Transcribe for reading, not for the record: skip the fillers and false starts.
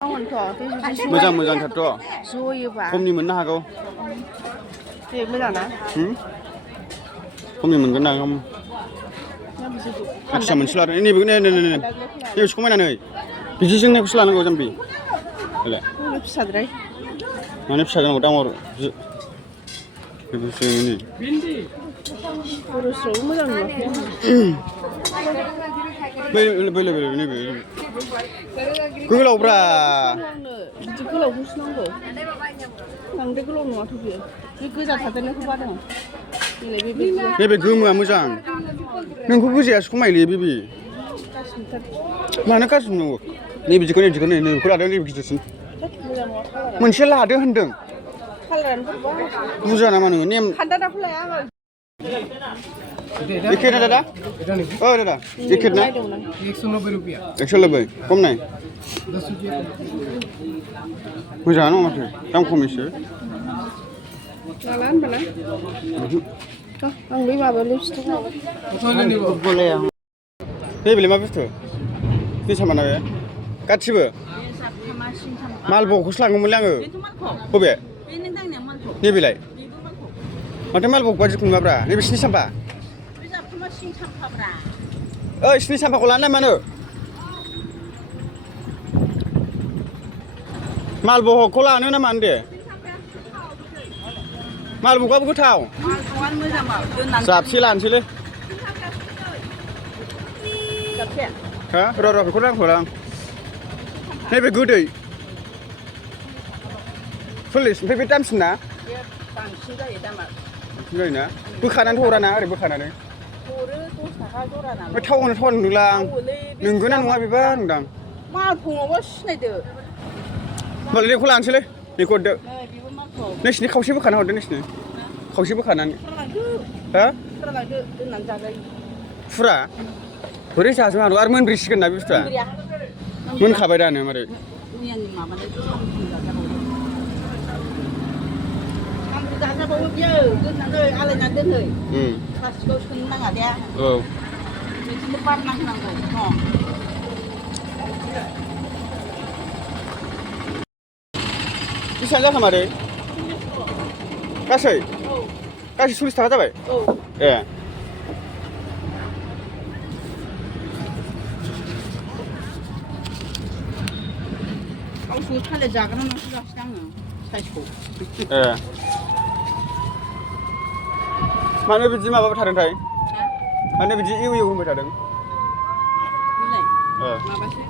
मोजां मोजांथारथ' खमनि मोननो हागौ मोजां ना खमनि मोनगोन ना फिसा मोनसे लादों नैबे नैबे समायना नै बिदिजों नायखौसो लानांगौ जाम्बि फिसाद्राय माने फिसा जानांगौ दामर खर'स्रावबो मोजां नुवाखै नैबे गोलावब्रा बिदि गोलावखौसो नांगौ बांद्राय गोलाव नङाथ' बियो बे गोजा थादेरनायखौ बादों नैबे गोमोआ मोजां नोंखौ गोजाया समायले बेबि मानो गाज्रि नांगौ नै बिदिखौ नैबेखौ लादों नैबे गिदिरसिन मोनसे लादो होनदों बुरजा नामा नोङो नेम एखे ना दादा औ दादा एखे ना 190 रुपया 190 कम नाय मोजाङानो माथो दाम खम एसे लाला होनबाना आं बै माबायाव लिपस्टिक गलाया बेबेलाय मा बुस्थु जोसा माना बे गासिबो मालबगखौसो लांगौमोनलै आङो बबे नैबेलाय माथो मालबग बादि खुंगाब्रा नैबे सिनि साम्फा ओइ सिनि साम्फाखौ लानो ना मानो मालबगखौ लानो ना मानो दे मालबगआबो गोथाव जाबसे लानोसैलै हा र' बेखौ नांथ'ला आं नैबे गोदै 40 ओमफ्राय बे दामसिन ना बांसिन जायो दामा जायोना बोखानानै हराना ओरै बोखानानै हरो 10 थाखा जरा नालाय ओमफ्राय टाउन नुला आं नोंगोना नङा बेबा होनदां मालफङावबा सिनायदो होमबालाय बेखौ लानोसैलै बेखौ हरदो नोंसिनि खावसे बोखाना हरदो नोंसिनि खावसे बोखानानै हा दोननानै जाजायो फुरा बोरै जाजोबनो हागौ आरो मोनब्रैसिगोन ना बे बुस्थुआ मोनखाबाय दानो मारै जाजाबावो बियो दोननानै आलायनानै दोनै प्लास्टिकआव सोनो नाङा दे औ बिदिनो बारना होनांगौ बेसेबां जाखोमारै गासै 40 थाखा जाबाय ए गावसोर थालिर जाग्रा नाखौ जासिनो आङो साइजखौ ए मानो बिदि माबाबाय थादोंथाय मानो बिदि इउ होनबाय थादों माबासो